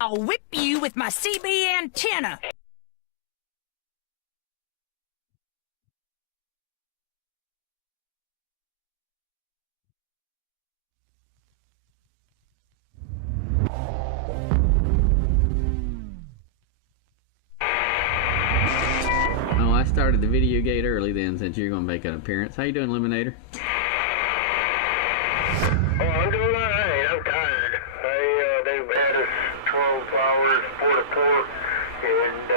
I'll whip you with my CB antenna. Oh, I started the video gate early then, since you're going to make an appearance. How you doing, Eliminator? Oh, I'm doing alright. I'm tired. They've had us 12 hours, 4 to 4, and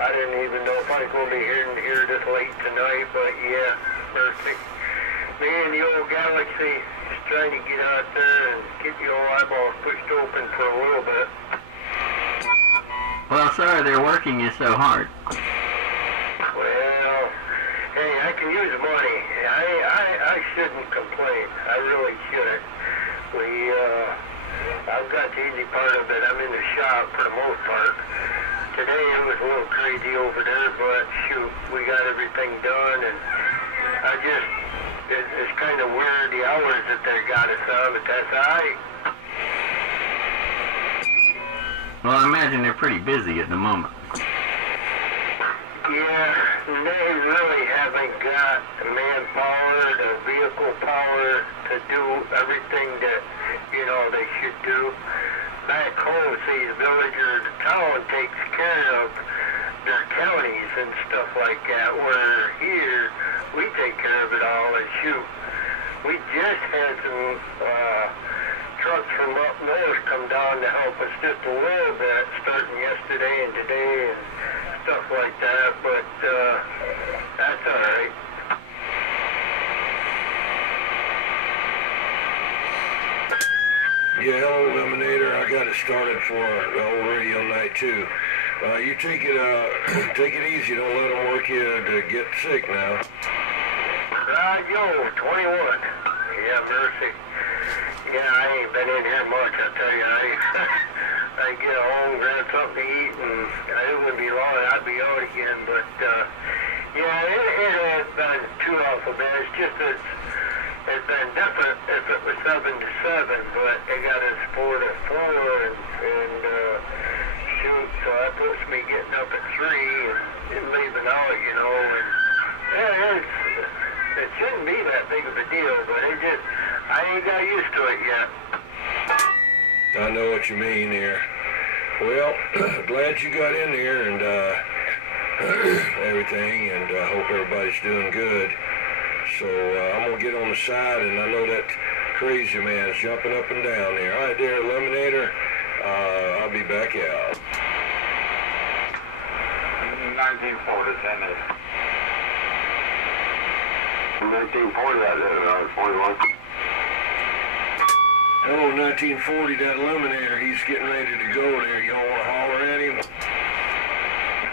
I didn't even know if I was going to be here this late tonight, but yeah, mercy. Me and the old Galaxy is trying to get out there and get the old eyeballs pushed open for a little bit. Well, sorry they're working you so hard. Well, hey, I can use the money. I shouldn't complain. I really shouldn't. I've got the easy part of it. I'm in the shop for the most part. Today it was a little crazy over there, but shoot, we got everything done, and it's kind of weird the hours that they got us on, but that's alright. Well, I imagine they're pretty busy at the moment. Yeah, they really haven't got the manpower, the vehicle power to do everything that, they should do. Back home, see, the village or the town takes care of their counties and stuff like that, where here, we take care of it all, and shoot, we just had some trucks from up north come down to help us just a little bit, starting yesterday and today and stuff like that, but that's alright. Yeah, hello, Eliminator. I got it started for the old radio night too. You take it easy. Don't let them work you to get sick now. Yo, 21. Yeah, mercy. Yeah, I ain't been in here much, I tell you. I get home, grab something to eat, and it wouldn't be long, I'd be out again. But, yeah, it ain't been too awful bad. It's just that it's been different if it was 7 to 7, but they got us 4 to 4, and shoot, so that puts me getting up at 3 and leaving out, and yeah, it shouldn't be that big of a deal, but I ain't got used to it yet. I know what you mean there. Well, glad you got in there and everything, and I hope everybody's doing good. So I'm going to get on the side, and I know that crazy man's jumping up and down there. All right there, Eliminator. I'll be back out. 1940, 1940, that is 41. Hello, 1940, that Eliminator. He's getting ready to go there. You don't want to holler at him?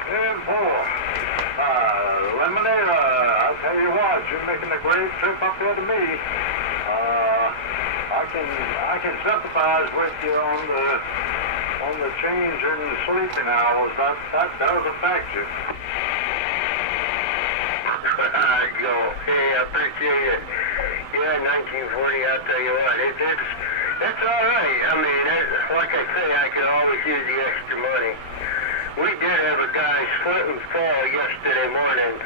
10-4. Eliminator, I'll tell you what, you're making a great trip up here to me. I can sympathize with you on the change in the sleeping hours. That does affect you. Yo, hey, I appreciate it. Yeah, 1940, I'll tell you what, it's all right. I mean, like I say, I could always use the extra money. We did have a guy slip and fall yesterday morning.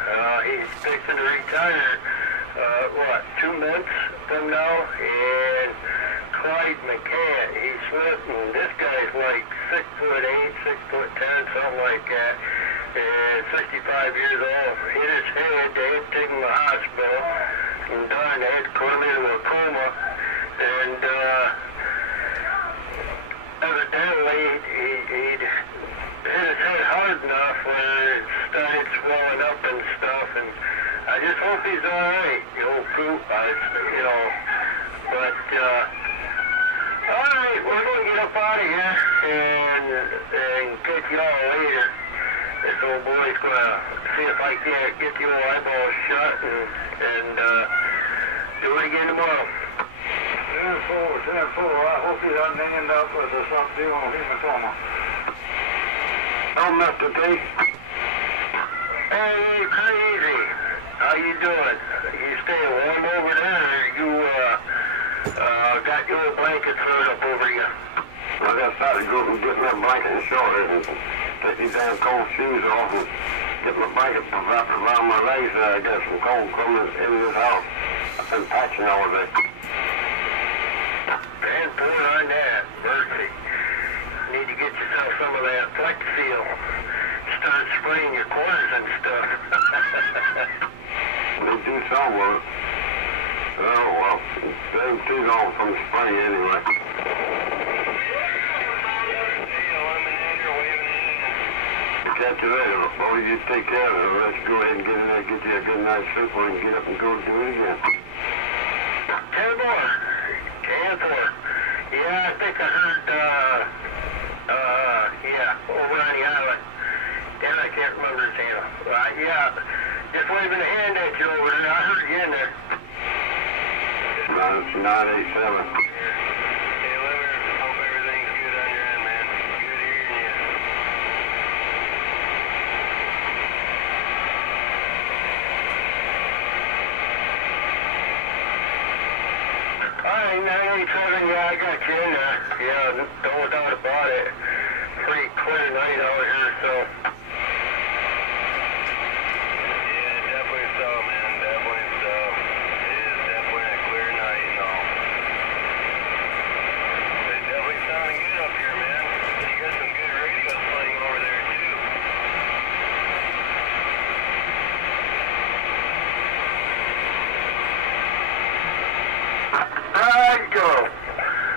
He's fixing to retire, 2 months from now, and Clyde McCann, he slipped, and this guy's like 6'8", 6'10", something like that, and 65 years old. Hit his head, they had to take him to the hospital, and darn, they had to put him into a coma, and evidently he'd hit his head hard enough where it started swelling up and stuff, and I just hope he's alright, the old poop, but, alright, we're gonna get up out of here, and catch y'all later. This old boy's gonna see if I can't get the old eyeballs shut, and do it again tomorrow. 10-4, 10-4, I hope he doesn't end up with a subdural hematoma. Oh, Mr. D. Hey, crazy. How you doing? You staying warm over there, or you got your blankets thrown up over you? I just tried to go and get my blanket and shorts and take these damn cold shoes off and get my blanket wrapped around my legs. I got some cold coming in this house. I've been patching all day. And pour on that, Berkeley. You need to get yourself some of that Flex Seal. Start spraying your corners and stuff. They do some work. Oh, well, they do all from the spray anyway. Catch you later. Before you take care of it, let's go ahead and get in there, get you a good night's sleep, or you can get up and go do it again. 10 more. 10 more. Yeah, I think I heard, over on the island. Damn, I can't remember his name. Yeah, just waving a hand at you over there. I heard you in there. 987. Alright, 987, yeah, I got you in there. Yeah, no doubt about it. Pretty clear night out here, so. Yeah, definitely so, man. Definitely so. It is definitely a clear night and all. It's definitely sounding good up here, man. You got some good radios playing over there, too. Alright, go.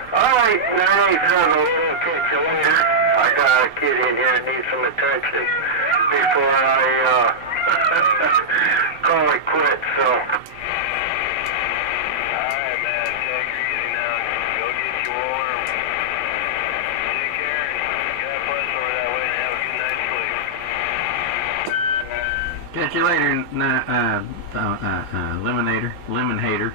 Alright, 987, we'll catch you later. I got a kid in here that needs some attention before I, call it quits, so. Alright, man, take her easy now. Go get you warm. Take care. God bless over that way and have a good night's sleep. Catch you later, lemon hater.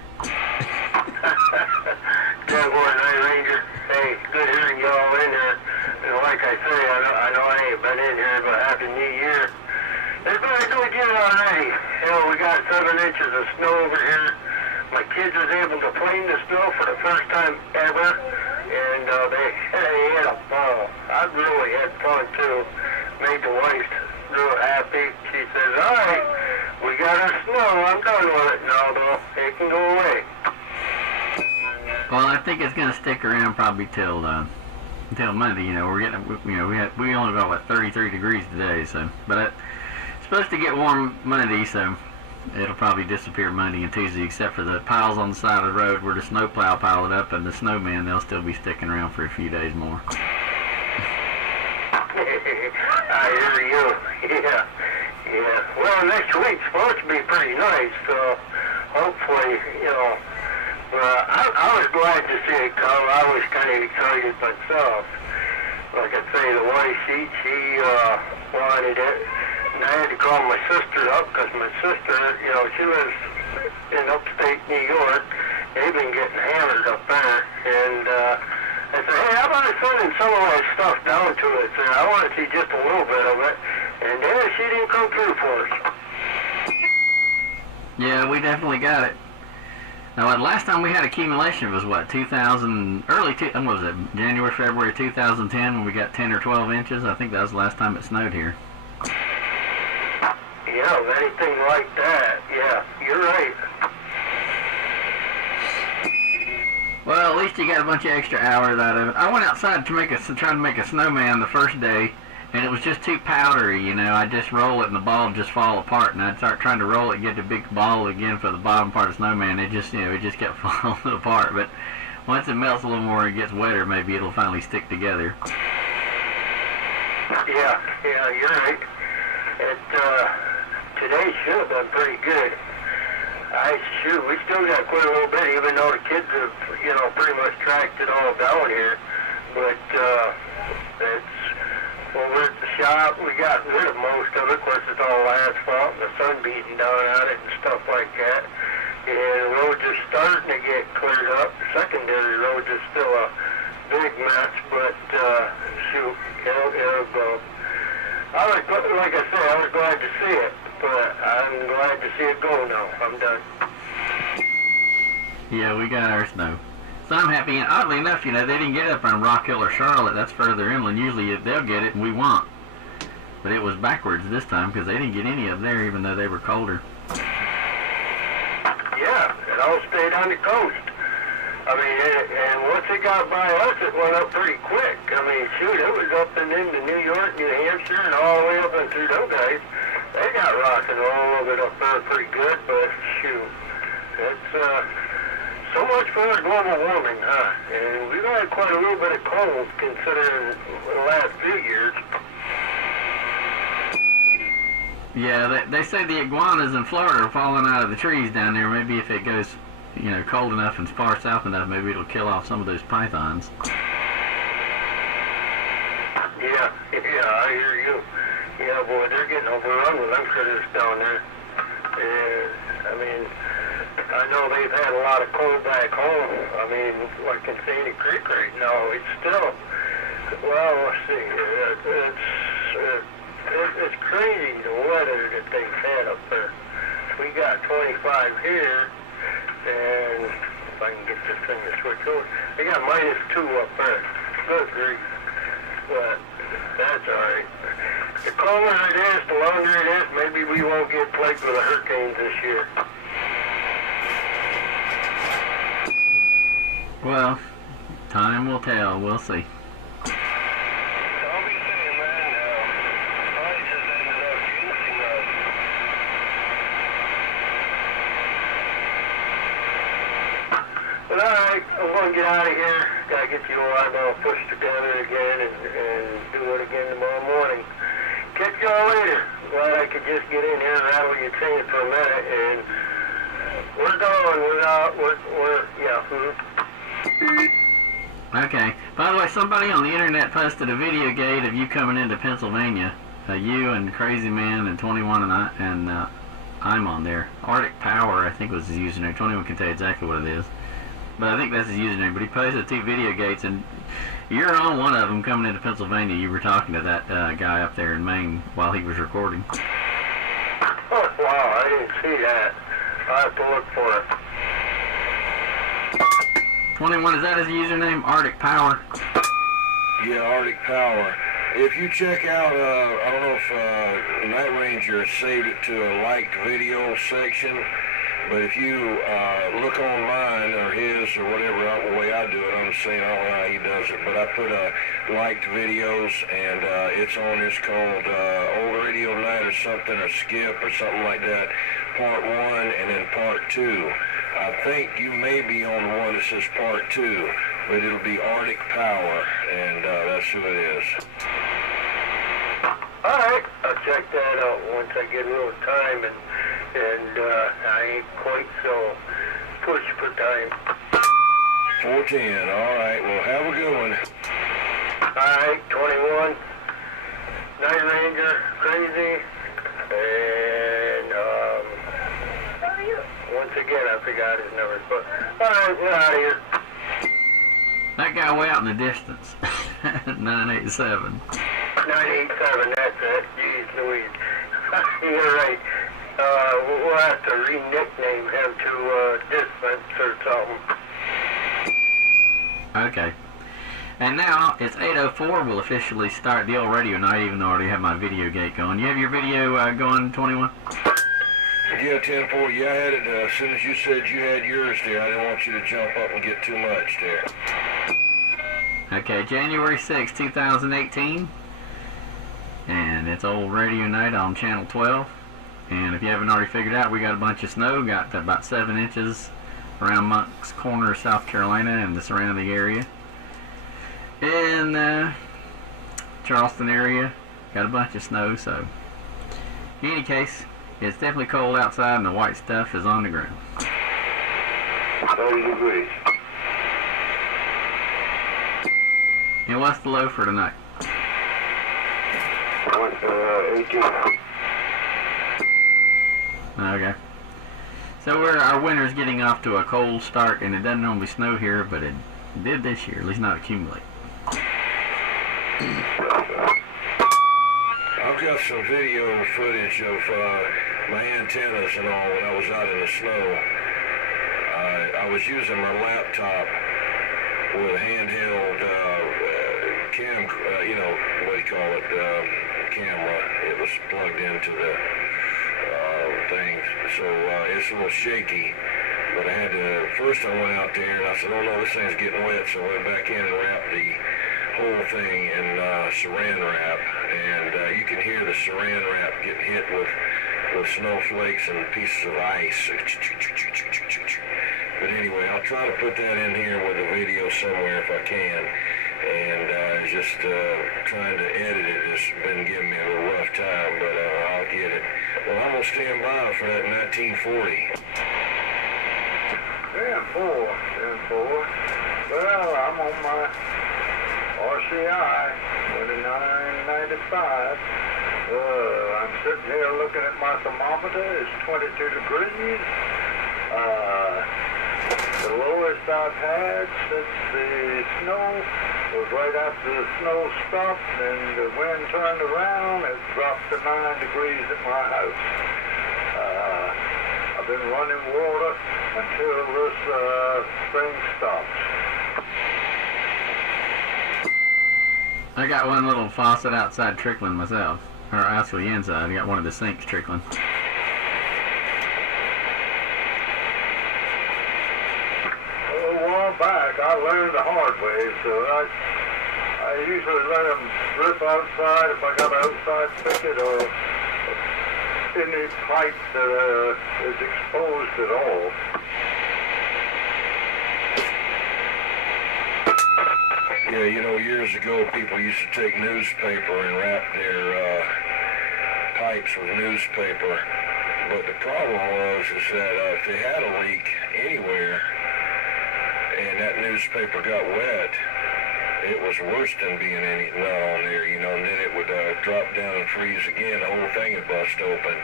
NightRanger. Hey, good hearing y'all in here. And like I say, I know I ain't been in here, but Happy New Year. It's been a good year already. Hell, we got 7 inches of snow over here. My kids was able to play in the snow for the first time ever, and they had a ball. I really had fun too. Made the wife real happy. She says, "Alright, we got our snow. I'm done with it now, though. It can go away." Well, I think it's gonna stick around probably till Monday. You know, we're getting, we only got what 33 degrees today, so but it's supposed to get warm Monday, so it'll probably disappear Monday and Tuesday, except for the piles on the side of the road where the snowplow piled it up, and the snowmen, they'll still be sticking around for a few days more. I hear you. Yeah. Well, next week's supposed to be pretty nice, so hopefully, I was glad to see it come. I was kind of excited myself. Like I say, the wife, she wanted it. And I had to call my sister up because my sister, she lives in upstate New York. They've been getting hammered up there. And I said, hey, how about sending some of my stuff down to it? So I want to see just a little bit of it. And then she didn't come through for us. Yeah, we definitely got it. Now, the last time we had accumulation was what, January, February 2010 when we got 10 or 12 inches? I think that was the last time it snowed here. Yeah, anything like that. Yeah, you're right. Well, at least you got a bunch of extra hours out of it. I went outside to try to make a snowman the first day, and it was just too powdery, I'd just roll it and the ball would just fall apart, and I'd start trying to roll it and get the big ball again for the bottom part of the snowman. It just, it just kept falling apart. But once it melts a little more and gets wetter, maybe it'll finally stick together. Yeah, you're right. Today should have been pretty good. We still got quite a little bit, even though the kids have, pretty much tracked it all down here. But, we're at the shop, we got rid of most of it. Of course, it's all asphalt, and the sun beating down on it and stuff like that. And the roads are starting to get cleared up. The secondary roads are still a big mess, but, it'll go. Like I said, I was glad to see it, but I'm glad to see it go now. I'm done. Yeah, we got our snow. So I'm happy, and oddly enough, you know, they didn't get up on Rock Hill or Charlotte. That's further inland. Usually they'll get it and we won't. But it was backwards this time because they didn't get any up there, even though they were colder. Yeah, it all stayed on the coast. I mean, and once it got by us, it went up pretty quick. I mean, shoot, it was up and into New York, New Hampshire, and all the way up and through those guys. They got rock and roll of it up there pretty good, but shoot, it's so much for global warming, huh? And we've had quite a little bit of cold considering the last few years. Yeah, they say the iguanas in Florida are falling out of the trees down there. Maybe if it goes, you know, cold enough and far south enough, maybe it'll kill off some of those pythons. Yeah, I hear you. Yeah, boy, they're getting overrun with them critters down there. And, I mean, I know they've had a lot of cold back home. I mean, like in Sandy Creek right now, it's still, well, let's see, it's crazy the weather that they've had up there. We got 25 here, and if I can get this thing to switch over, they got -2 up there. Good grief. But that's alright. The colder it is, the longer it is, maybe we won't get plagued with the hurricanes this year. Well, time will tell. We'll see. But alright, I'm going to get out of here. Got to get the old eyeball pushed together again and do it again tomorrow morning. Catch y'all later. Glad I could just get in here and rattle your chain for a minute. And we're going. Okay. By the way, somebody on the internet posted a video, Gate, of you coming into Pennsylvania. You and Crazy Man and 21 and I'm on there. Arctic Power, I think, was his username. 21 can tell you exactly what it is. But I think that's his username. But he posted 2 video gates, and you're on one of them coming into Pennsylvania. You were talking to that guy up there in Maine while he was recording. Oh, wow, I didn't see that. I'll have to look for it. 21, is that his username? Arctic Power? Yeah, Arctic Power. If you check out, I don't know if NightRanger saved it to a liked video section, but if you look on mine or his or whatever the way I do it, I'm saying I don't know how he does it, but I put liked videos, and it's on, it's called Old Radio Night or something, or Skip or something like that, part 1 and then part 2. I think you may be on the one that says part 2, but it'll be Arctic Power, and that's who it is. Alright, I'll check that out once I get a little time, and I ain't quite so pushed for time. 4:10, alright, well have a good one. Alright, 21, NightRanger, Crazy, and once again I forgot his number, but alright, we're out of here. That guy way out in the distance. 987. 987, that's it. Jeez Louise. You're right. We'll have to re-nickname him to Distance or something. Okay. And now it's 8:04. We'll officially start the old radio night, even though I already have my video gate going. You have your video going, 21? Yeah, 10-4. Yeah, I had it as soon as you said you had yours there. I didn't want you to jump up and get too much there. Okay, January 6, 2018. And it's old radio night on channel 12. And if you haven't already figured out, we got a bunch of snow. Got about 7 inches around Monk's Corner, South Carolina, and the surrounding area. In Charleston area, got a bunch of snow. So, in any case, it's definitely cold outside, and the white stuff is on the ground. 30 degrees. And what's the low for tonight? 18. Okay. So our winter's getting off to a cold start, and it doesn't normally snow here, but it did this year, at least not accumulate. I've got some video footage of my antennas and all when I was out in the snow. I was using my laptop with a handheld you know, what do you call it, camera. It was plugged into the thing, so it's a little shaky. But I had to, first I went out there and I said, oh no, this thing's getting wet, so I went back in and wrapped the whole thing in saran wrap, and you can hear the saran wrap getting hit with snowflakes and pieces of ice. But anyway, I'll try to put that in here with a video somewhere if I can. And just trying to edit it has been giving me a little rough time, but I'll get it. Well, I'm going to stand by for that 1940. 10-4. Well, I'm on my RCI 2995. I'm sitting here looking at my thermometer. It's 22 degrees. The lowest I've had since the snow was right after the snow stopped and the wind turned around. It dropped to 9 degrees at my house. I've been running water until this thing stops. I got one little faucet outside trickling myself. Or actually inside. I got one of the sinks trickling. Back, I learned the hard way, so I usually let them drip outside if I got an outside spigot or any pipe that is exposed at all. Yeah, you know, years ago people used to take newspaper and wrap their pipes with newspaper, but the problem was is that if they had a leak anywhere, and that newspaper got wet, it was worse than being not on there, you know, and then it would drop down and freeze again. The whole thing would bust open.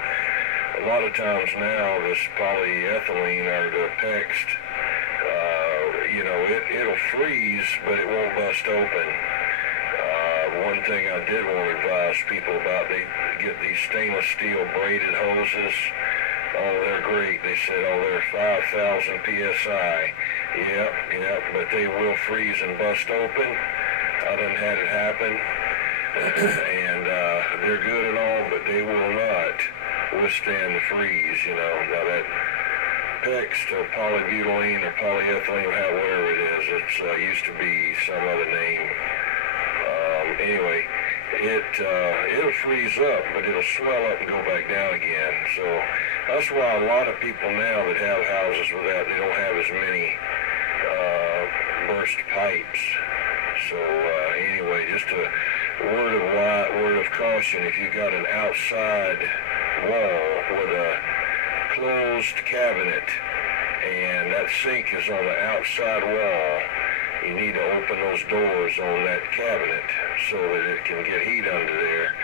A lot of times now, this polyethylene or the PEXT, you know, it'll freeze, but it won't bust open. One thing I did want to advise people about, they get these stainless steel braided hoses. Oh, they're great. They said, oh, they're 5,000 PSI. Yep, but they will freeze and bust open. I done had it happen. And they're good and all, but they will not withstand the freeze, you know. Now that PEXT or polybutylene or polyethylene, whatever it is, it used to be some other name. Anyway, it'll freeze up, but it'll swell up and go back down again. So that's why a lot of people now that have houses with that, they don't have as many burst pipes. So anyway, just a word of caution: if you got an outside wall with a closed cabinet and that sink is on the outside wall, you need to open those doors on that cabinet so that it can get heat under there,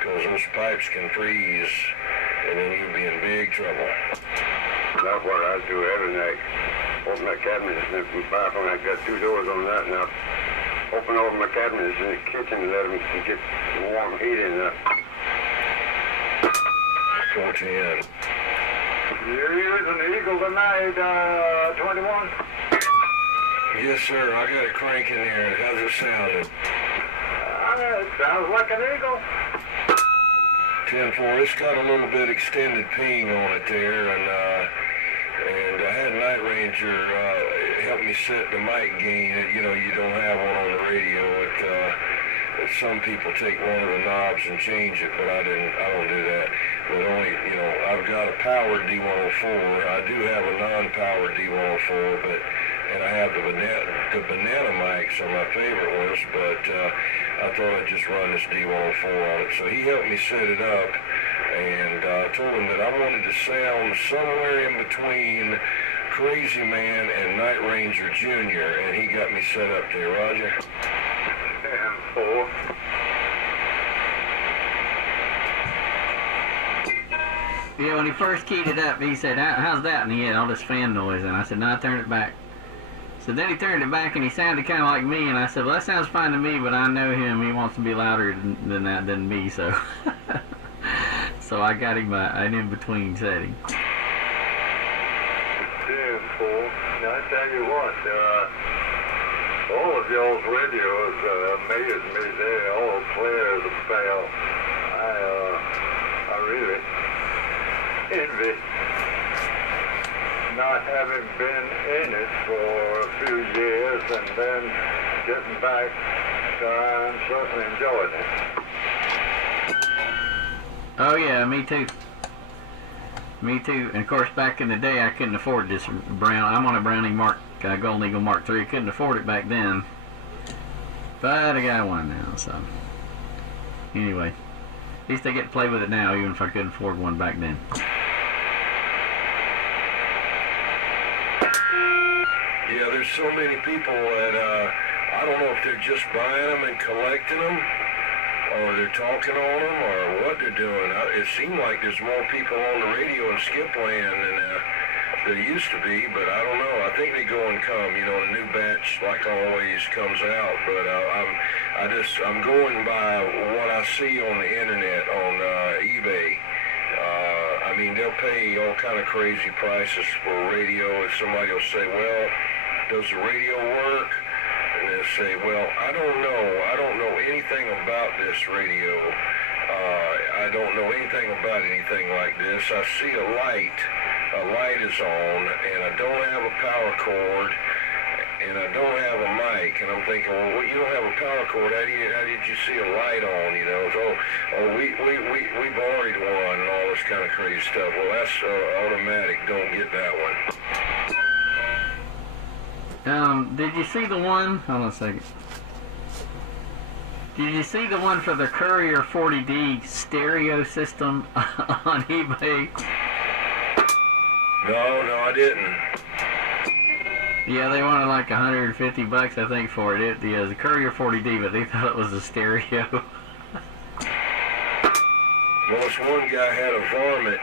because those pipes can freeze and then you'll be in big trouble. That's what I do every night. Open my cabinets in the bathroom. I got 2 doors on that now. Open over my cabinets in the kitchen and let them get warm heat in there. 410. You're using the Eagle tonight, 21? Yes, sir. I got it cranking there. How's it sounding? It sounds like an Eagle. 10-4. It's got a little bit extended ping on it there, and I had NightRanger help me set the mic gain. You know, you don't have one on the radio. Some people take one of the knobs and change it, but I don't do that. But only, you know, I've got a powered D104. I do have a non-powered D104, and I have the banana mics are my favorite ones, but I thought I'd just run this D104 on it. So he helped me set it up, and I told him that I wanted to sound somewhere in between Crazy Man and NightRanger Jr., and he got me set up there. Roger? 10-4. Yeah, when he first keyed it up, he said, how's that? And he had all this fan noise, and I said, no, I turned it back. So then he turned it back, and he sounded kind of like me, and I said, well, that sounds fine to me, but I know him. He wants to be louder than that than me, so so I got him an in-between setting. 10-4. Now, I tell you what, All of y'all's radios amaze me. They're all clear as a bell. I really envy not having been in it for a few years and then getting back. I'm certainly enjoying it. Oh yeah, me too. Me too. And of course, back in the day, I couldn't afford this Brown. I'm on a Browning Golden Eagle Mark III. Couldn't afford it back then, but I got one now. So anyway, at least I get to play with it now, even if I couldn't afford one back then. Yeah, there's so many people that I don't know if they're just buying them and collecting them, or they're talking on them, or what they're doing. It seems like there's more people on the radio in Skipland than there used to be, but I don't know. I think they go and come. You know, the new batch, like always, comes out. But I'm going by what I see on the internet, on eBay. I mean, they'll pay all kind of crazy prices for radio. If somebody will say, well, does the radio work? And they'll say, well, I don't know anything about this radio. I don't know anything about anything like this. I see a light is on, and I don't have a power cord, and I don't have a mic. And I'm thinking, well, you don't have a power cord. How did you see a light on? You know, we borrowed one and all this kind of crazy stuff. Well, that's automatic. Don't get that one. Did you see the one? Hold on a second. Did you see the one for the Courier 40D stereo system on eBay? No, I didn't. Yeah, they wanted like $150, I think, for it. The Courier 40D, but they thought it was a stereo. Well, this one guy had a Varmint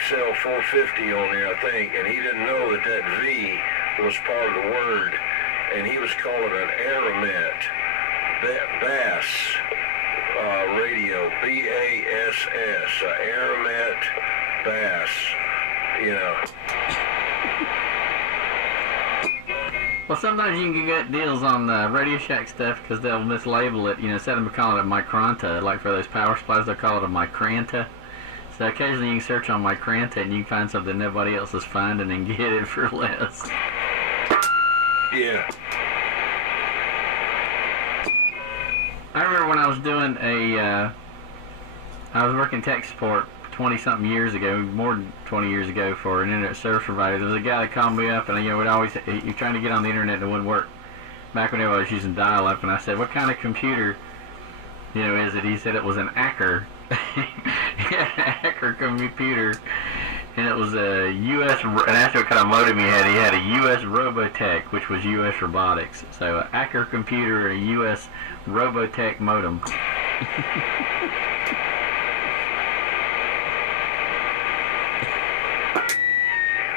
XL 450 on there, I think, and he didn't know that V was part of the word, and he was calling an Aramet bass radio, B-A-S-S, Aramet bass, you know. Well, sometimes you can get deals on Radio Shack stuff because they'll mislabel it, you know, instead of calling it Micranta, like for those power supplies, they'll call it a Micranta. So occasionally you can search on Micranta and you can find something nobody else is finding and get it for less. Yeah. I remember when I was doing I was working tech support 20-something years ago, more than 20 years ago, for an internet service provider. There was a guy that called me up, and would always, you're trying to get on the internet and it wouldn't work. Back when I was using dial-up, and I said, what kind of computer, is it? He said it was an Acker. He had an Acker computer, and it was a U.S., and that's what kind of modem he had. He had a U.S. Robotech, which was U.S. Robotics. So an Acker computer, a U.S. Robotech modem.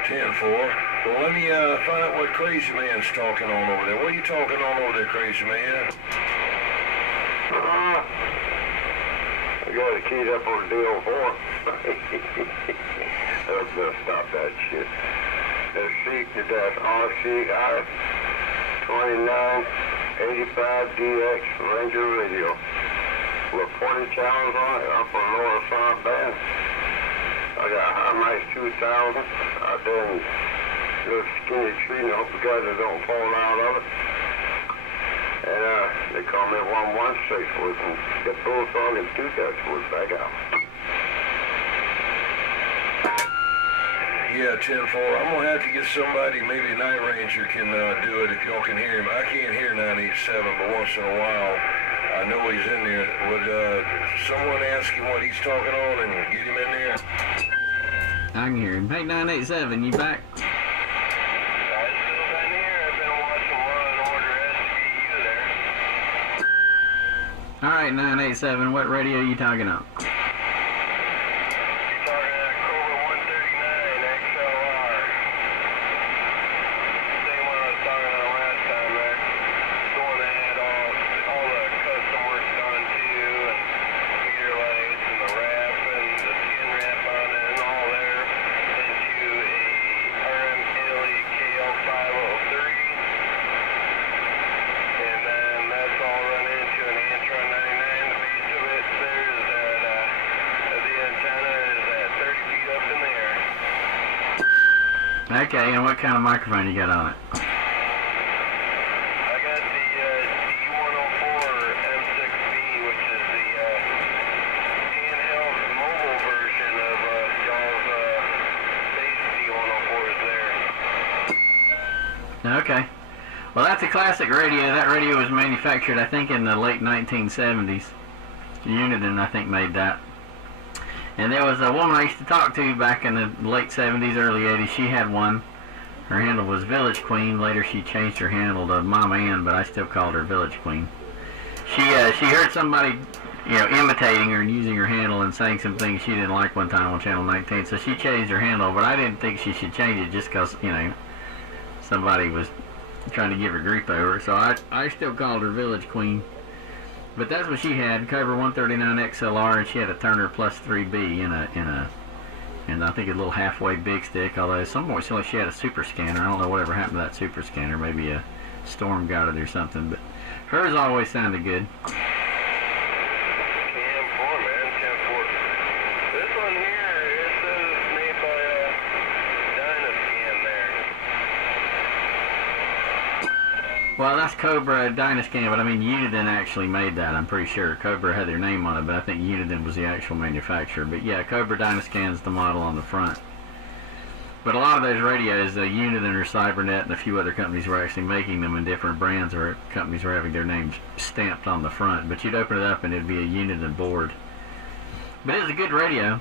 10-4. Well, let me find out what Crazy Man's talking on over there. What are you talking on over there, Crazy Man? I got it keyed up on DO4. Let's stop that shit. SC-RCI 2985DX Ranger Radio. With 40 channels on it, upper and lower front band. I got high mic 2000. I done little skinny tree, and I hope the guys don't fall out of it. And they call me 116 with and get bullfrog and two Dutchwoods back out. Yeah, 10-4. I'm going to have to get somebody, maybe NightRanger can do it if y'all can hear him. I can't hear 987, but once in a while, I know he's in there. Would someone ask him what he's talking on and get him in there? I can hear him. Hey, 987, you back? I'm still in here. I've been watching Law and Order SVU there. All right, 987, what radio are you talking on? Okay, and what kind of microphone you got on it? I got the D104 M6B, which is the handheld mobile version of y'all's base D104s there. Okay. Well, that's a classic radio. That radio was manufactured, I think, in the late 1970s. Uniden, I think, made that. And there was a woman I used to talk to back in the late 70s, early 80s. She had one. Her handle was Village Queen. Later she changed her handle to Mama Ann, but I still called her Village Queen. She heard somebody, imitating her and using her handle and saying some things she didn't like one time on Channel 19, so she changed her handle, but I didn't think she should change it just because, somebody was trying to give her grief over it, so I still called her Village Queen. But that's what she had, Cobra 139 XLR, and she had a Turner Plus 3B and I think a little halfway big stick, although some more she had a super scanner. I don't know whatever happened to that super scanner. Maybe a storm got it or something, but hers always sounded good. Cam 4, man, Cam 4. This one here, it says it's made by Dynascan there. Well, that's Cobra Dynascan, but I mean Uniden actually made that, I'm pretty sure. Cobra had their name on it, but I think Uniden was the actual manufacturer. But yeah, Cobra Dynascan's the model on the front. But a lot of those radios, Uniden or Cybernet and a few other companies were actually making them, in different brands, or companies were having their names stamped on the front. But you'd open it up and it'd be a Uniden board. But it was a good radio.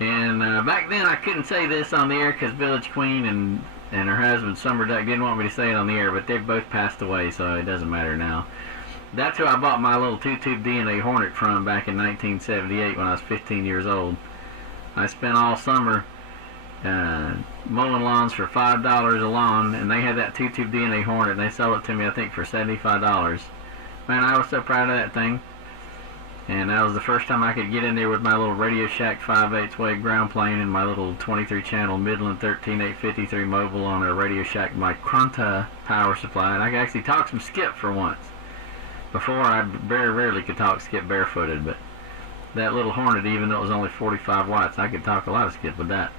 And back then I couldn't say this on the air because Village Queen and her husband Summer Duck didn't want me to say it on the air, but they've both passed away, so it doesn't matter now. That's who I bought my little 2-tube DNA Hornet from back in 1978 when I was 15 years old. I spent all summer mowing lawns for $5 a lawn, and they had that 2-tube DNA Hornet, and they sold it to me, I think, for $75. Man, I was so proud of that thing. And that was the first time I could get in there with my little Radio Shack 5/8 wave ground plane and my little 23 channel Midland 13853 mobile on a Radio Shack, my Quanta power supply. And I could actually talk some skip for once. Before, I very rarely could talk skip barefooted, but that little Hornet, even though it was only 45 watts, I could talk a lot of skip with that.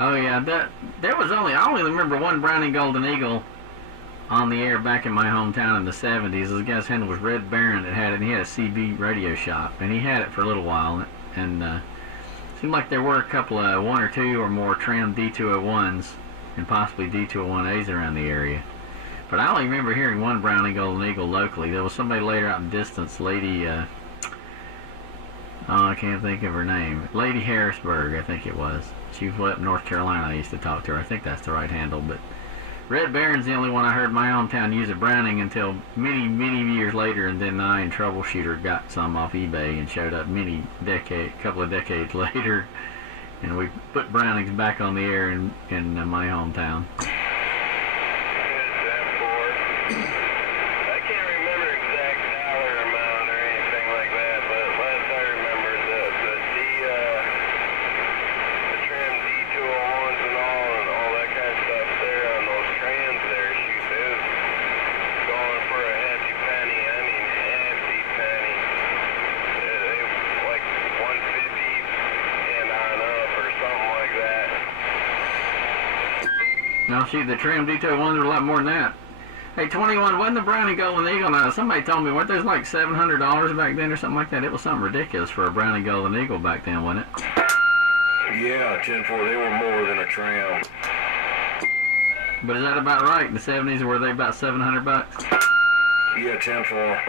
Oh yeah, there was I only remember one Browning Golden Eagle on the air back in my hometown in the 70s. The guy's handle was Red Baron that had it, and he had a CB radio shop, and he had it for a little while, and seemed like there were a couple of one or two or more trimmed D201s and possibly D201As around the area. But I only remember hearing one Browning Golden Eagle locally. There was somebody later out in the distance, Lady, I can't think of her name. Lady Harrisburg, I think it was. She was up in North Carolina. I used to talk to her. I think that's the right handle. But Red Baron's the only one I heard in my hometown use a Browning until many, many years later, and then I and Troubleshooter got some off eBay and showed up couple of decades later, and we put Brownings back on the air in my hometown. Now, see, the trim D201s are a lot more than that. Hey, 21, wasn't the Browning Golden Eagle now? Somebody told me, weren't those like $700 back then or something like that? It was something ridiculous for a Browning Golden Eagle back then, wasn't it? Yeah, 10-4, they were more than a tram. But is that about right? In the 70s, were they about $700? Yeah, 10-4.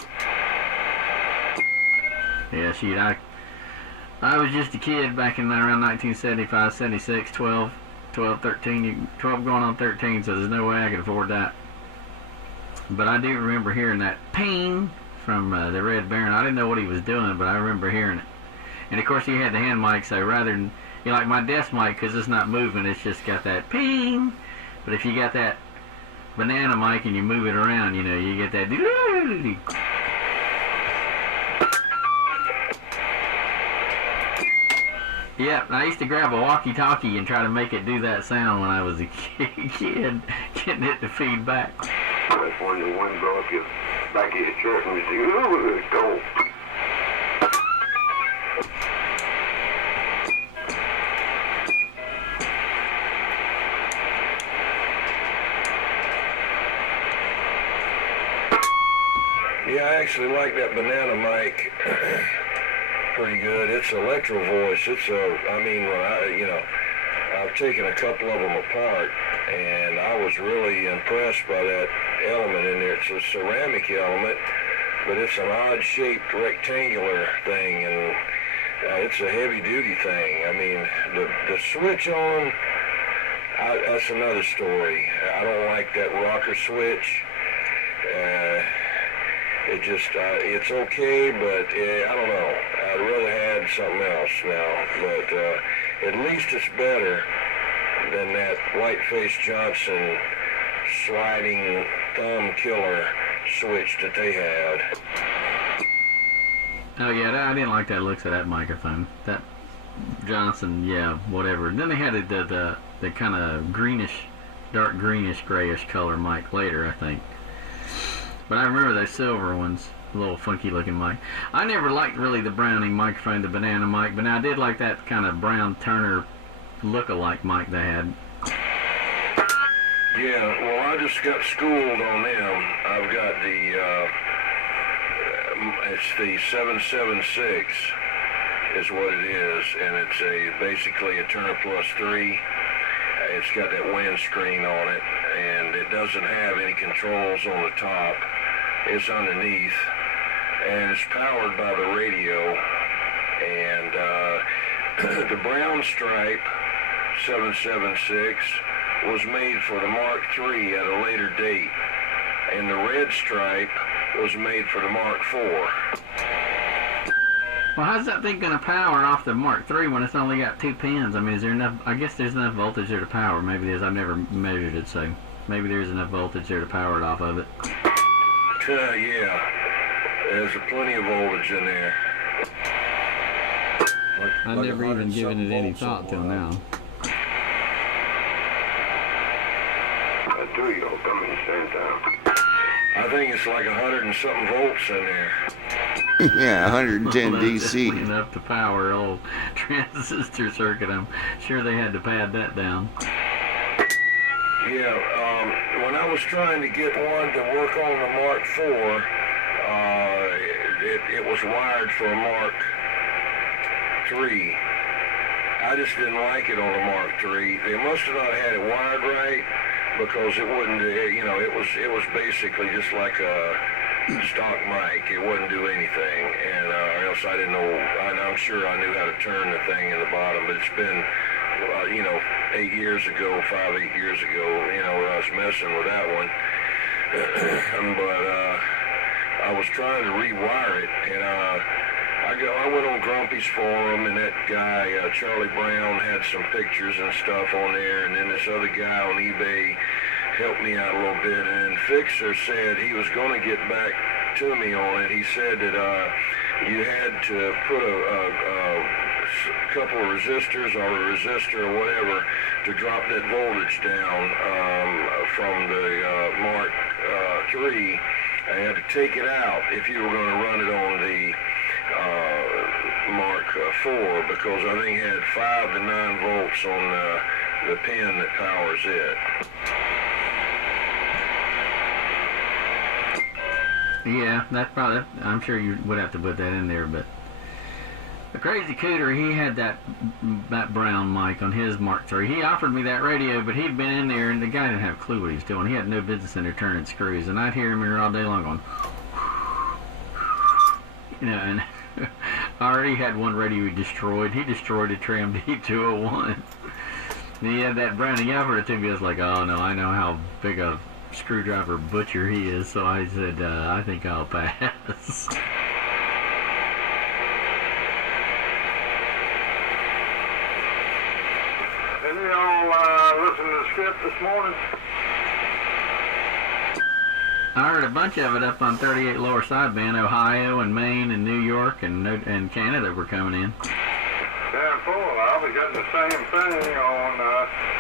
Yeah, shoot, I was just a kid back in around 1975, 76, 12, 13, 12 going on 13, so there's no way I could afford that. But I do remember hearing that ping from the Red Baron. I didn't know what he was doing, but I remember hearing it. And of course he had the hand mic, so rather than, you know, like my desk mic, because it's not moving, it's just got that ping. But if you got that banana mic and you move it around, you know, you get that. Yeah, I used to grab a walkie-talkie and try to make it do that sound when I was a kid, getting it to feed back. That's when the wind blow up your back of your shirt and you say, ooh, it's cold. Yeah, I actually like that banana mic pretty good. It's electro voice. It's I've taken a couple of them apart, and I was really impressed by that element in there. It's a ceramic element, but it's an odd-shaped rectangular thing, and it's a heavy-duty thing. I mean, the switch on, that's another story. I don't like that rocker switch. It's okay, but I don't know. I'd rather had something else now, but at least it's better than that Whiteface Johnson sliding thumb killer switch that they had. Oh yeah, I didn't like that looks of that microphone. That Johnson, yeah, whatever. And then they had the kind of greenish, dark greenish, grayish color mic later, I think. But I remember those silver ones, a little funky looking mic. I never liked really the Browning microphone, the banana mic, but I did like that kind of Brown Turner look-alike mic they had. Yeah, well, I just got schooled on them. I've got it's the 776 is what it is, and it's basically a Turner Plus 3. It's got that windscreen on it, and it doesn't have any controls on the top. It's underneath, and it's powered by the radio. And the brown stripe 776 was made for the Mark III at a later date, and the red stripe was made for the Mark IV. Well, how's that thing going to power off the Mark III when it's only got 2 pins? I mean, is there enough? I guess there's enough voltage there to power. Maybe there's. I've never measured it, so maybe there's enough voltage there to power it off of it. Yeah, there's plenty of voltage in there. I've never even given it any thought till now. I do, you'll come in the same time. I think it's like 100 and something volts in there. Yeah, 110 Well, that's DC. enough to power a old transistor circuit. I'm sure they had to pad that down. Yeah, when I was trying to get one to work on the Mark IV, it was wired for a Mark III. I just didn't like it on the Mark III. They must have not had it wired right, because it wouldn't, it was basically just like a stock mic. It wouldn't do anything, and or else I didn't know. I'm sure I knew how to turn the thing in the bottom, but it's been 8 years ago, 5, 8 years ago, I was messing with that one. But I was trying to rewire it, and I went on Grumpy's forum, and that guy, Charlie Brown, had some pictures and stuff on there, and then this other guy on eBay helped me out a little bit, and Fixer said he was going to get back to me on it. He said that you had to put a couple of resistors or a resistor or whatever to drop that voltage down from the Mark III. I had to take it out if you were going to run it on the Mark IV, because I think it had 5 to 9 volts on the pin that powers it. Yeah, that's probably. I'm sure you would have to put that in there, but the Crazy Cooter, he had that brown mic on his Mark III. He offered me that radio, but he'd been in there, and the guy didn't have a clue what he was doing. He had no business in there turning screws, and I'd hear him in there all day long going, and I already had one radio he destroyed. He destroyed a Tram D201. And he had that brown. He offered it to me. I was like, oh no, I know how big a screwdriver butcher he is, so I said, I think I'll pass. Did y'all listen to the skip this morning? I heard a bunch of it up on 38 Lower Sideband. Ohio and Maine and New York and Canada were coming in. 10-4. I was getting the same thing on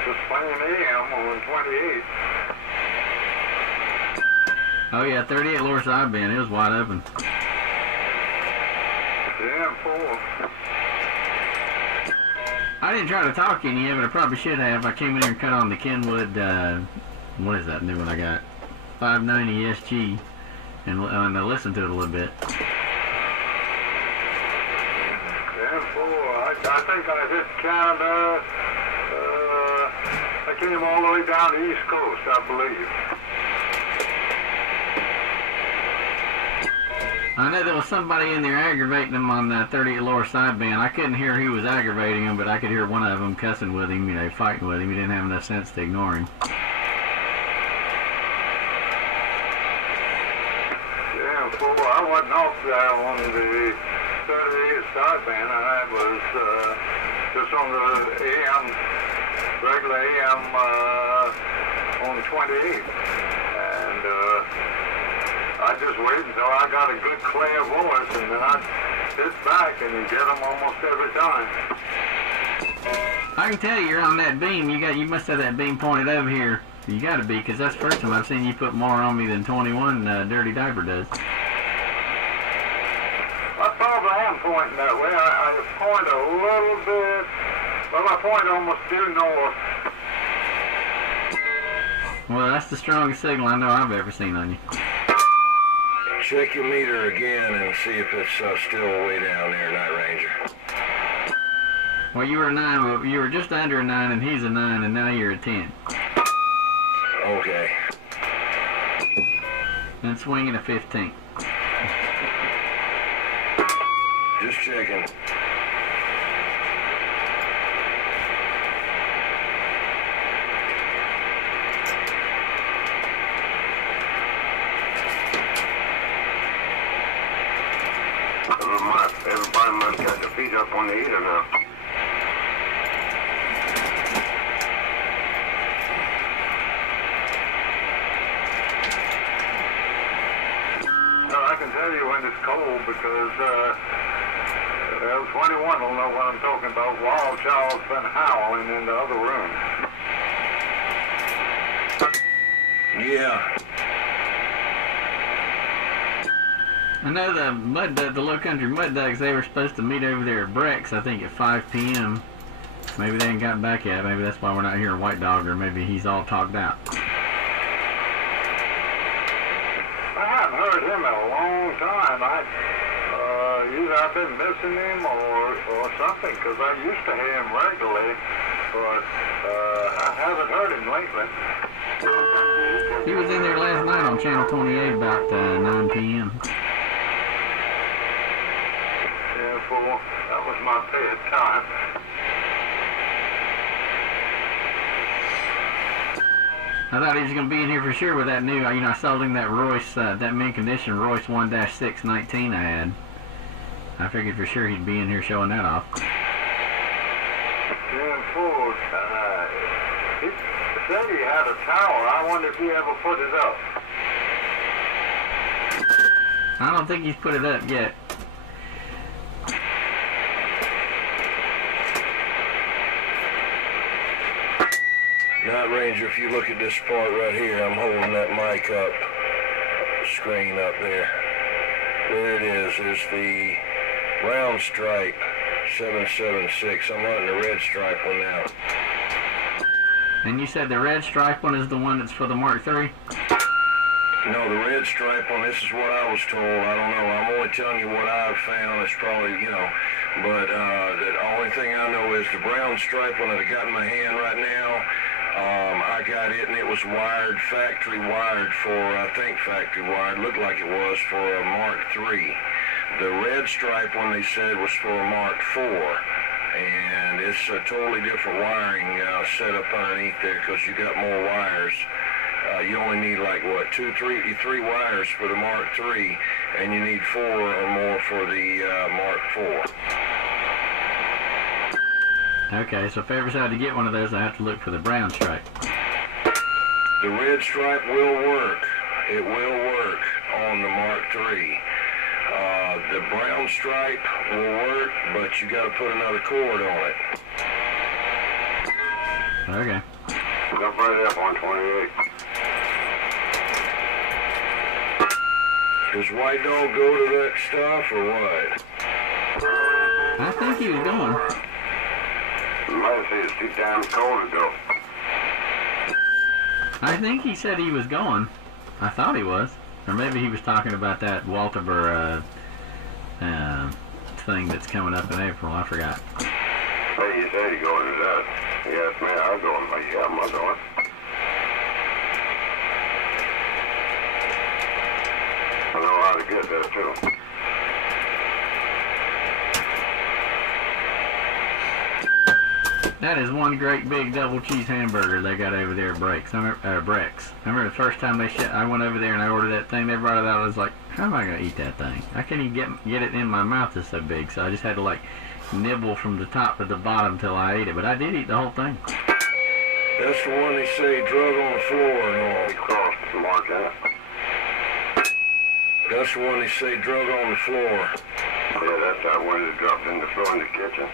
this plain AM on 28. Oh yeah, 38 Lower Sideband. It was wide open. 10-4. I didn't try to talk any of it. I probably should have. I came in here and cut on the Kenwood, what is that new one I got? 590 SG, and I listened to it a little bit. 10-4. I think I hit Canada. I came all the way down the East Coast, I believe. I know there was somebody in there aggravating him on the 38 Lower Sideband. I couldn't hear who was aggravating him, but I could hear one of them cussing with him, you know, fighting with him. He didn't have enough sense to ignore him. 10-4. I wasn't off there on the 38 sideband. I was just on the AM, regular AM on 28. And I just waited until I got a good clear voice, and then I'd sit back and you get them almost every time. I can tell you're on that beam. You must have that beam pointed over here. You got to be, because that's the first time I've seen you put more on me than 21 Dirty Diaper does. I probably am pointing that way. I point a little bit, well, I point almost due north. Well, that's the strongest signal I know I've ever seen on you. Check your meter again and see if it's still way down there, Night Ranger. Well, you were a 9, but you were just under a 9, and he's a 9, and now you're a 10. Okay. And swinging a 15. Just checking. Everybody must got their feet up on the heater now. Well, I can tell you when it's cold because 21 will know what I'm talking about. Wild child's been howling in the other room. Yeah. I know the Low Country Mud Dogs, they were supposed to meet over there at Breck's, I think at 5 p.m. Maybe they ain't gotten back yet. Maybe that's why we're not hearing White Dog, or maybe he's all talked out. I haven't heard him in a long time. Either I've been missing him or something, because I used to hear him regularly, but I haven't heard him lately. He was in there last night on Channel 28 about 9 p.m. That was my bedtime. I thought he was going to be in here for sure with that new, I sold him that Royce, that mint condition Royce 1-619 I had. I figured for sure he'd be in here showing that off. He said he had a tower. I wonder if he ever put it up. I don't think he's put it up yet. Night Ranger, if you look at this part right here, I'm holding that mic up, screen up there. There it is. There's the round stripe 776. I'm running the red stripe one now. And you said the red stripe one is the one that's for the Mark III? No, the red stripe one, this is what I was told. I don't know. I'm only telling you what I've found. It's probably, but the only thing I know is the brown stripe one that I got in my hand right now. I got it, and it was wired, factory wired for, I think factory wired, looked like it was for a Mark III. The red stripe one they said was for a Mark IV, and it's a totally different wiring set up underneath there because you got more wires. you only need like what, three wires for the Mark III, and you need 4 or more for the Mark IV. Okay, so if I ever decide to get one of those, I have to look for the brown stripe. The red stripe will work. It will work on the Mark III. The brown stripe will work, but you got to put another cord on it. Okay. Don't put it up 128. Does White Dog go to that stuff or what? I think he was going. You might say it's too damn cold to go. I think he said he was going. I thought he was. Or maybe he was talking about that Walterbur thing that's coming up in April. I forgot. Hey, you said you're going to that. Yes, man, I'm going. Yeah, I'm going. I know how to get there, too. That is one great big double cheese hamburger they got over there at Brex. I remember the first time I went over there and I ordered that thing. They brought it out. I was like, how am I gonna eat that thing? I can't even get it in my mouth. It's so big. So I just had to like nibble from the top to the bottom till I ate it. But I did eat the whole thing. That's the one they say drug on the floor and all. We crossed the mark in it. That's the one they say drug on the floor. Yeah, that's that one that dropped in the floor in the kitchen.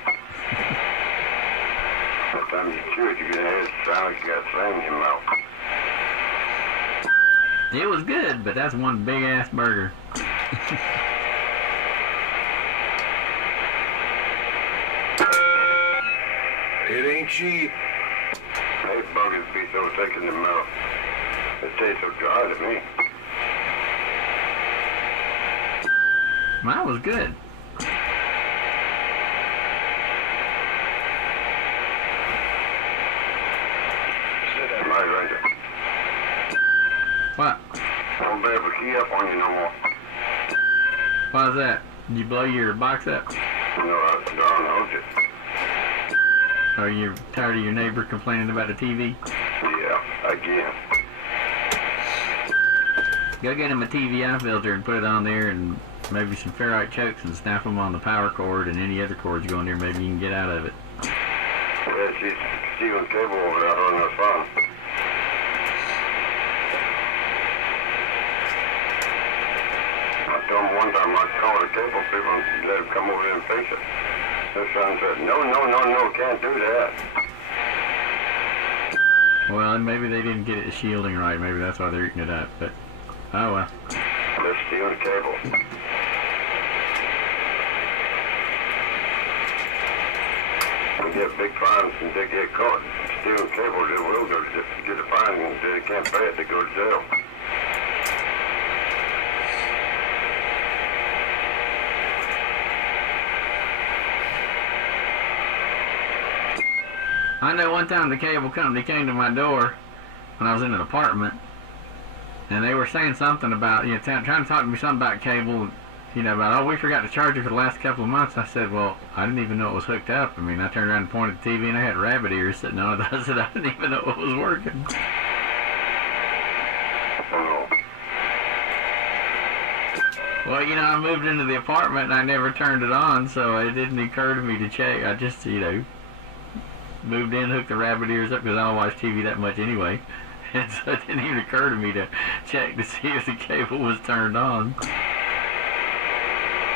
By the time you chew it, you get a head sound like you got sand in your mouth. It was good, but that's one big ass burger. It ain't cheap. Hey, burgers be so thick in the mouth. It tastes so dry to me. Mine was good. NightRanger. What? Won't be able to key up on you no more. Why is that? Did you blow your box up? No, I don't know. Are you tired of your neighbor complaining about the TV? Yeah, again. Go get him a TVI filter and put it on there, and maybe some ferrite chokes, and snap them on the power cord and any other cords going there. Maybe you can get out of it. Yeah, she's stealing cable over there on the phone. I told him one time I'd call the cable people and let them come over there and fix it. This son said, no, can't do that. Well, and maybe they didn't get it shielding right. Maybe that's why they're eating it up. But oh well. They're stealing cable. They get big fines and they get caught stealing cable. They will go to get a fine, and if they can't pay it, they go to jail. I know one time the cable company came to my door when I was in an apartment, and they were saying something about, trying to talk to me something about cable, about, oh, we forgot to charge you for the last couple of months. I said, well, I didn't even know it was hooked up. I mean, I turned around and pointed at the TV, and I had rabbit ears sitting on it. I said, I didn't even know it was working. Well, I moved into the apartment, and I never turned it on, so it didn't occur to me to check. I just, moved in, hooked the rabbit ears up, because I don't watch TV that much anyway. And so it didn't even occur to me to check to see if the cable was turned on.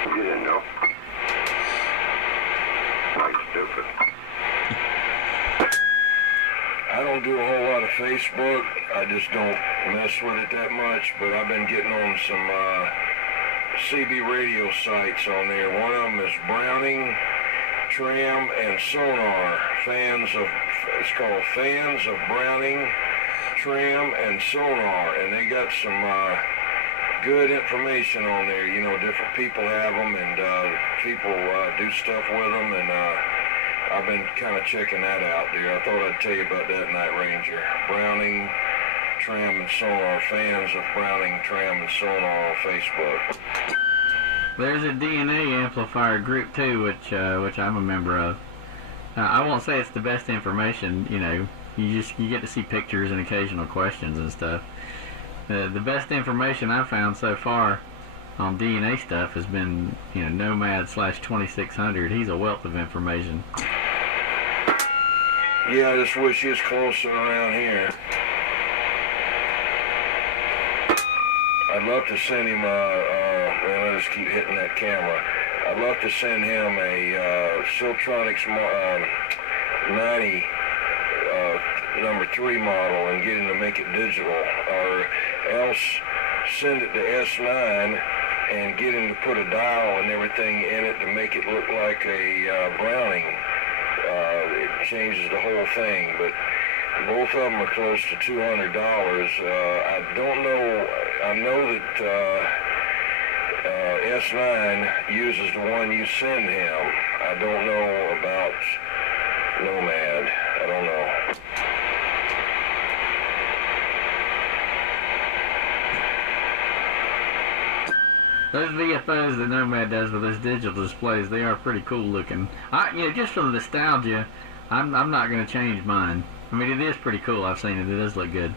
You didn't know. Like stupid. I don't do a whole lot of Facebook. I just don't mess with it that much, but I've been getting on some CB radio sites on there. One of them is Browning, Tram, and Sonar. It's called Fans of Browning, Tram, and Sonar, and they got some good information on there. Different people have them, and people do stuff with them, and I've been kind of checking that out there. I thought I'd tell you about that, NightRanger. Browning, Tram, and Sonar. Fans of Browning, Tram, and Sonar on Facebook. There's a DNA amplifier group too, which I'm a member of. I won't say it's the best information, you get to see pictures and occasional questions and stuff. The best information I've found so far on DNA stuff has been, Nomad/2600. He's a wealth of information. Yeah, I just wish he was closer around here. I'd love to send him I just keep hitting that camera. I'd love to send him a Siltronics 90 number 3 model and get him to make it digital, or else send it to S9 and get him to put a dial and everything in it to make it look like a Browning. It changes the whole thing, but both of them are close to $200. I don't know. I know that S9 uses the one you send him. I don't know about Nomad. I don't know. Those VFOs that Nomad does with those digital displays, they are pretty cool looking. Just from the nostalgia, I'm not going to change mine. I mean, it is pretty cool. I've seen it. It does look good.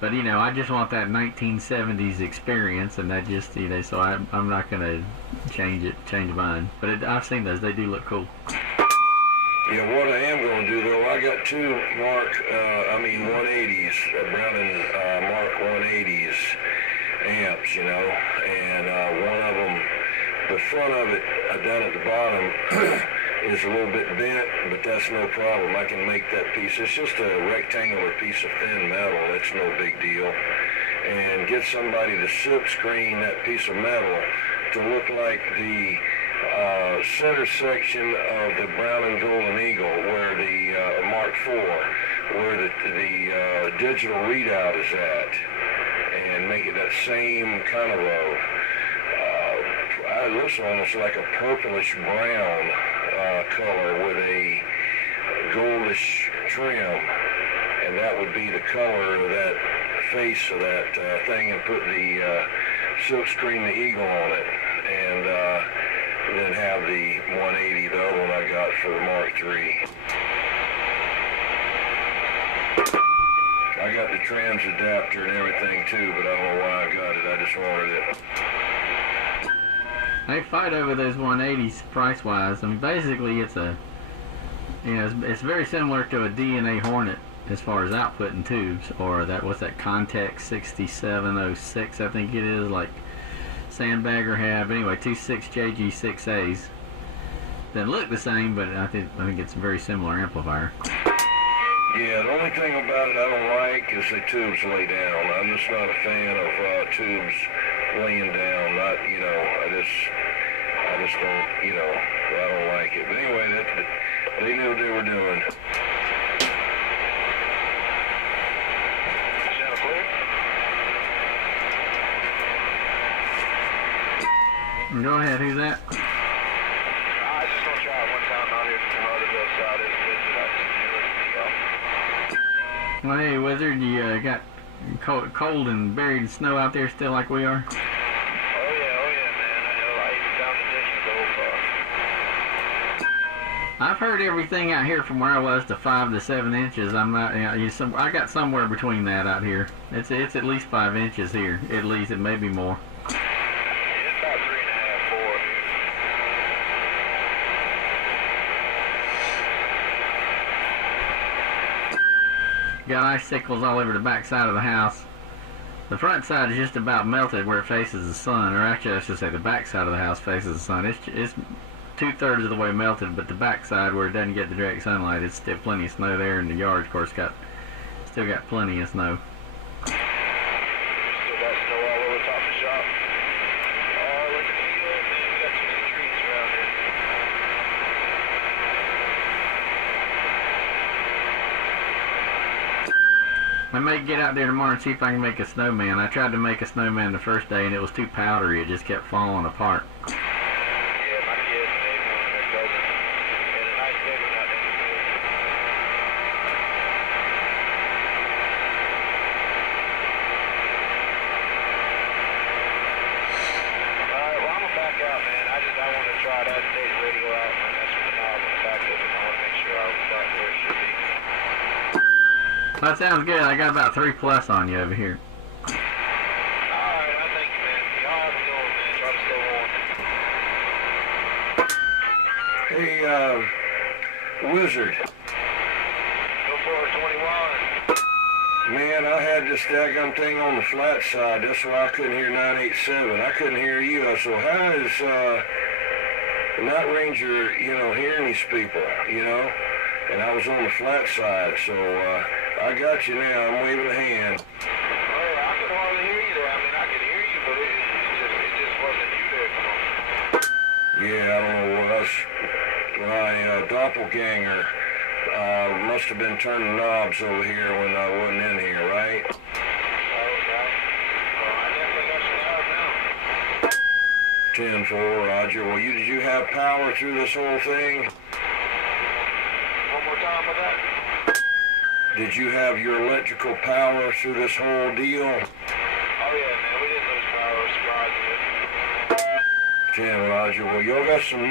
But, I just want that 1970s experience, and that just, so I'm not going to change mine. But I've seen those. They do look cool. Yeah, what I am going to do, though, I got two 180s, Browning Mark 180s amps, and one of them, the front of it down at the bottom is a little bit bent, but that's no problem. I can make that piece. It's just a rectangular piece of thin metal. It's no big deal. And get somebody to silk screen that piece of metal to look like the center section of the Browning Golden Eagle, where the Mark IV, where the digital readout is at, and make it that same kind of it looks almost like a purplish brown color with a goldish trim, and that would be the color of that face of that thing, and put the silk screen the eagle on it, and then have the 180, the other one I got for the Mark III. I got the trans adapter and everything too, but I don't know why I got it. I just wanted it. They fight over those 180s price-wise. I mean, basically, it's it's very similar to a DNA Hornet as far as output in tubes, or what's that Context 6706, I think it is, like Sandbagger have. Anyway, 2.6 JG6As. They look the same, but I think it's a very similar amplifier. Yeah, the only thing about it I don't like is the tubes lay down. I'm just not a fan of tubes laying down. I just don't, I don't like it. But anyway, they knew what they were doing. Sound clear? Go ahead, who's that? I was just gonna try it one time out here from the Hardeeville side. Well, hey, Wizard, you got cold and buried in snow out there still like we are? Oh yeah, man. I even found the ditch to go far. I've heard everything out here from where I was to 5 to 7 inches. I'm not, I got somewhere between that out here. It's at least 5 inches here. At least, it may be more. It's about 3.5, 4. Got icicles all over the back side of the house. The front side is just about melted where it faces the sun, or actually I should say the back side of the house faces the sun. It's 2/3 of the way melted, but the back side where it doesn't get the direct sunlight, it's still plenty of snow there, and the yard, of course, still got plenty of snow. Still got snow all over the top of the shop. Oh, look at the man. We got too many trees around here. I may get out there tomorrow and see if I can make a snowman. I tried to make a snowman the first day, and it was too powdery. It just kept falling apart. Yeah, my kids made one and they're building. And a nice big one, I think it's good. Alright, well, I'm gonna back out, man. I want to try that state radio out and mess with the knob on the back of it. I want to make sure I was back where it should be. That sounds good. I got about 3+ on you over here. Alright, I thank you, man. Y'all have a good one, man. Try to stay warm. Hey, Wizard. Go for it, 21. Man, I had this daggum thing on the flat side. That's why I couldn't hear 987. I couldn't hear you. So how is NightRanger, hearing these people, And I was on the flat side, so I got you now. I'm waving a hand. Oh, I could hardly hear you there. I mean, I could hear you, but it just wasn't you there. Come on. Yeah, I don't know. My doppelganger must have been turning knobs over here when I wasn't in here, right? Okay. Well, I definitely got you loud now. 10-4, Roger. Well, did you have power through this whole thing? One more time with that. Did you have your electrical power through this whole deal? Oh, yeah, man. We didn't lose power, surprisingly. 10, Roger. Well, y'all got some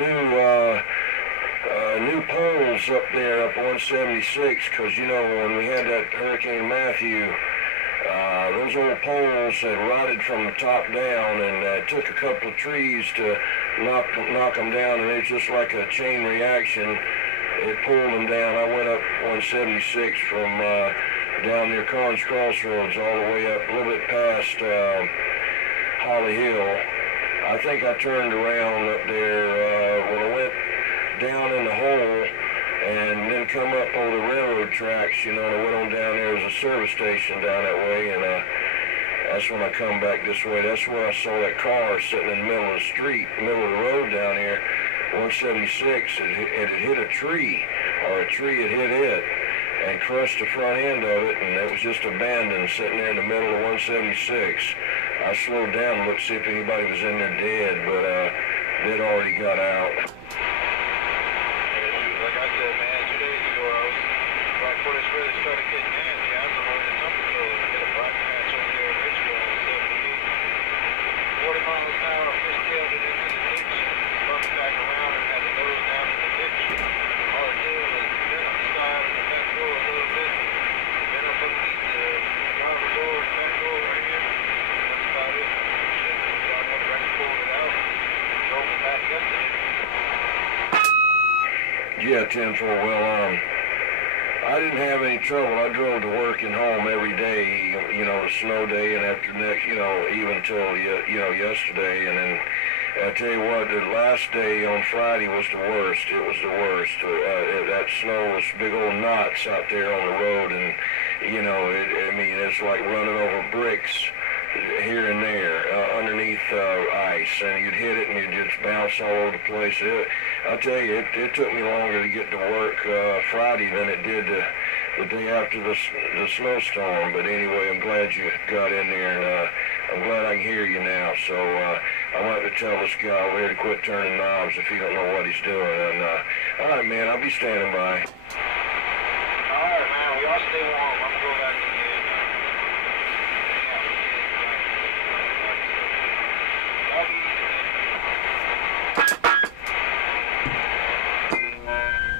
new poles up there up 176, because, when we had that Hurricane Matthew, those old poles had rotted from the top down, and it took a couple of trees to knock them down, and it's just like a chain reaction. It pulled them down. I went up 176 from down near Carnes Crossroads all the way up a little bit past Holly Hill. I think I turned around up there when I went down in the hole and then come up on the railroad tracks, and I went on down there. There's a service station down that way, and that's when I come back this way. That's where I saw that car sitting in the middle of the street, middle of the road down here, 176. It had hit a tree, or a tree had hit it, and crushed the front end of it, and it was just abandoned, sitting there in the middle of 176. I slowed down and looked to see if anybody was in there dead, but they'd already got out. Like I said, man, 2 days ago, I was right before this really started getting nasty. I was along the number controller and hit a black patch over there in Richmond on 78. 40 miles an hour, fishtailed it into the ditch, bumped back around and had the nose down in the ditch. All it did was bend up the side of the back door a little bit, bend up underneath the driver door and back door right here. That's about it. Got up right, pulled it out, drove it back yesterday. Yeah, 10-4. Well, I didn't have any trouble. I drove to work and home every day, the snow day, and after next, even till, yesterday. And then I tell you what, the last day on Friday was the worst. It was the worst. That snow was big old knots out there on the road, and, it's like running over bricks here and there underneath ice, and you'd hit it and you'd just bounce all over the place. I'll tell you, it took me longer to get to work Friday than it did the day after the snowstorm. But anyway, I'm glad you got in there, and I'm glad I can hear you now. So I want to tell this guy over here to quit turning knobs if he don't know what he's doing. And all right, man, I'll be standing by. All right, man. We all stay warm. I'm going to go back to the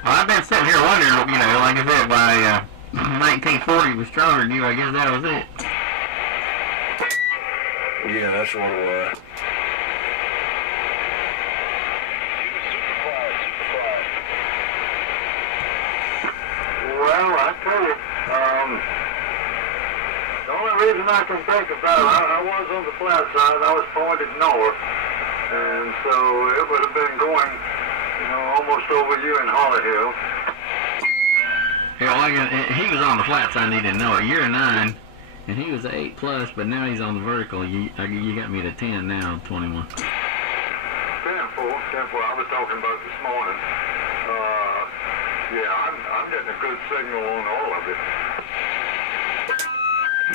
I've been sitting here wondering, like I said, by 1940 was stronger than you. I guess that was it. Yeah, that's what it was. super quiet. Well, I tell you, the only reason I can think about it, I was on the flat side, I was pointed north, and so it would have been going, almost over you in Holly Hill. Yeah, he was on the flat side and he didn't know it. You're a 9, and he was an 8+, but now he's on the vertical. You got me to 10 now, 21. 10-4. I was talking about this morning. I'm getting a good signal on all of it.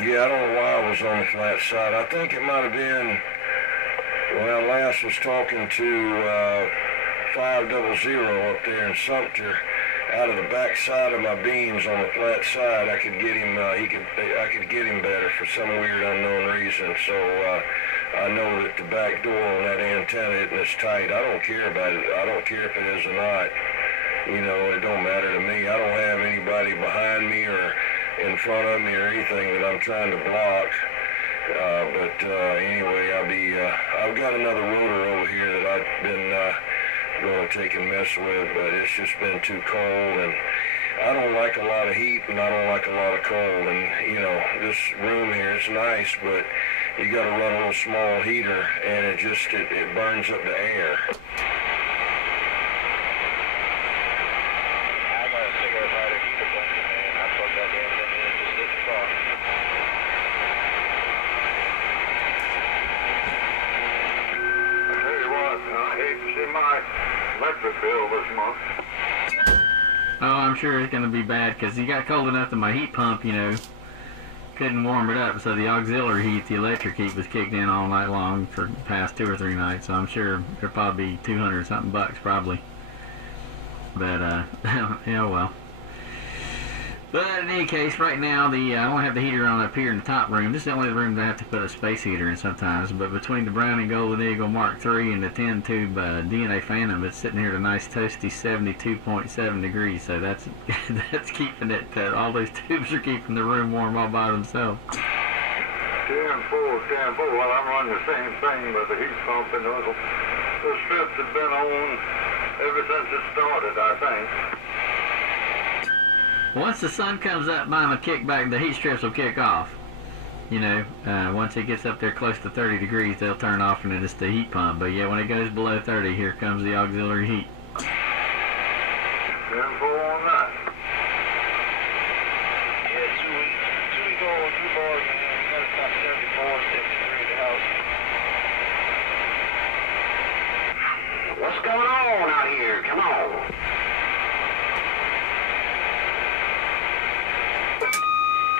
Yeah, I don't know why I was on the flat side. I think it might have been, Lass was talking to 500 up there in Sumter. Out of the back side of my beams on the flat side, I could get him. I could get him better for some weird unknown reason. So I know that the back door on that antenna isn't as tight. I don't care about it. I don't care if it is or not. It don't matter to me. I don't have anybody behind me or in front of me or anything that I'm trying to block. Anyway, I've got another rotor over here that I've been going to take and mess with, but it's just been too cold, and I don't like a lot of heat, and I don't like a lot of cold, and you know, this room here, it's nice, but you got to run a little small heater, and it burns up the air. Electric bill this month. Oh, I'm sure it's going to be bad because he got cold enough that my heat pump, you know, couldn't warm it up. So the auxiliary heat, the electric heat, was kicked in all night long for the past 2 or 3 nights. So I'm sure it'll probably be 200 something bucks probably. But yeah, well. But in any case, right now I only have the heater on up here in the top room. This is the only room that I have to put a space heater in sometimes. But between the Brown and Golden Eagle Mark III and the 10-tube DNA Phantom, it's sitting here at a nice toasty 72.7 degrees. So that's keeping it. All those tubes are keeping the room warm all by themselves. 10-4. Well, I'm running the same thing with the heat pump, and those strips have been on ever since it started, I think. Once the sun comes up, mine will kick back. The heat strips will kick off. You know, once it gets up there close to 30 degrees, they'll turn off, and it's the heat pump. But yeah, when it goes below 30, here comes the auxiliary heat. 10-4 on that. Yeah, 2 weeks old, 2 bars, man. Got to stop 74, 73 at the house. What's going on out here? Come on.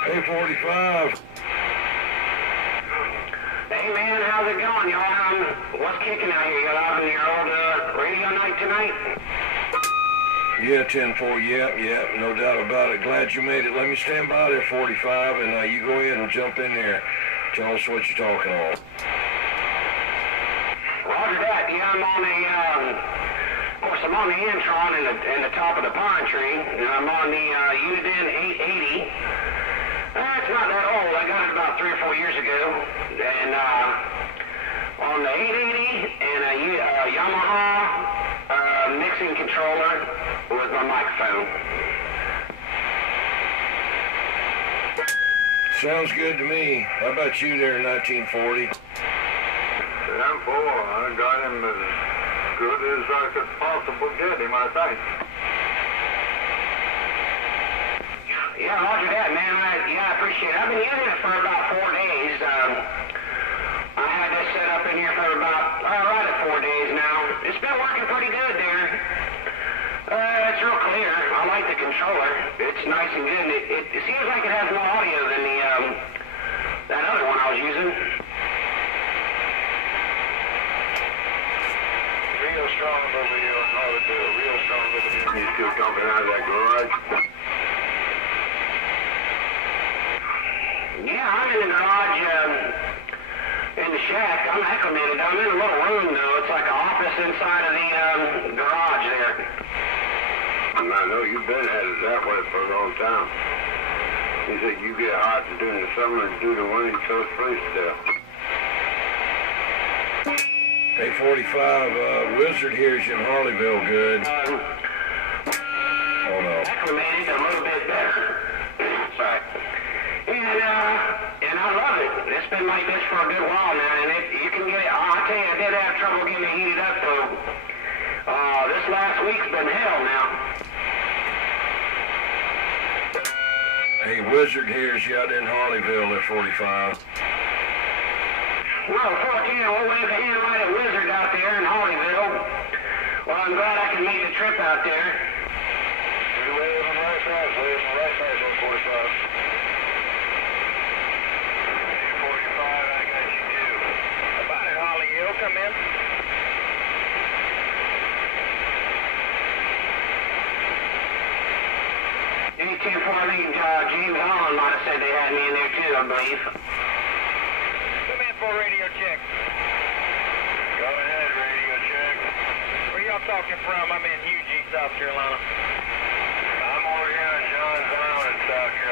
Hey, 45. Hey, man, how's it going? Y'all, what's kicking out here? Y'all having your old radio night tonight? Yeah, 10-4, yeah, no doubt about it. Glad you made it. Let me stand by there, 45, and you go ahead and jump in there. Tell us what you're talking on. Roger that. Yeah, I'm on of course, I'm on the Antron in the top of the pine tree, and I'm on the Uniden 880. It's not that old. I got it about 3 or 4 years ago. And on the 880 and a Yamaha mixing controller with my microphone. Sounds good to me. How about you there in 1940? 10-4. I got him as good as I could possibly get him, I think. Yeah, roger that, man. I appreciate it. I've been using it for about 4 days. I had this set up in here for about right at 4 days now. It's been working pretty good there. It's real clear. I like the controller. It's nice and good. It seems like it has more audio than that other one I was using. Real strong over here on Harvard. Real strong over here. You still coming out of that garage? Yeah, I'm in the garage, in the shack. I'm acclimated. I'm in a little room, though. It's like an office inside of the garage there. I know you've been headed that way for a long time. You said you get hot during the summer and due to wind, so it's pretty still. Hey, 45, Wizard here is in Harleyville, good. Oh, no. Acclimated a little bit better. Sorry. And I love it. It's been like this for a good while now, and you can get it. I'll tell you, I did have trouble getting it heated up, though. This last week's been hell now. Hey, Wizard here is out in Harleyville at 45. Well, 14, we'll wave a hand right at Wizard out there in Harleyville. Well, I'm glad I can make the trip out there. You wave on the right side, on 45. 45, I got you too. About it, Holly. You'll come in. Any 10-4, I think James Holland might have said they had me in there too, I believe. Come in for a radio check. Go ahead, radio check. Where y'all talking from? I'm in Eugene, South Carolina. I'm over here in Johns Island, South Carolina.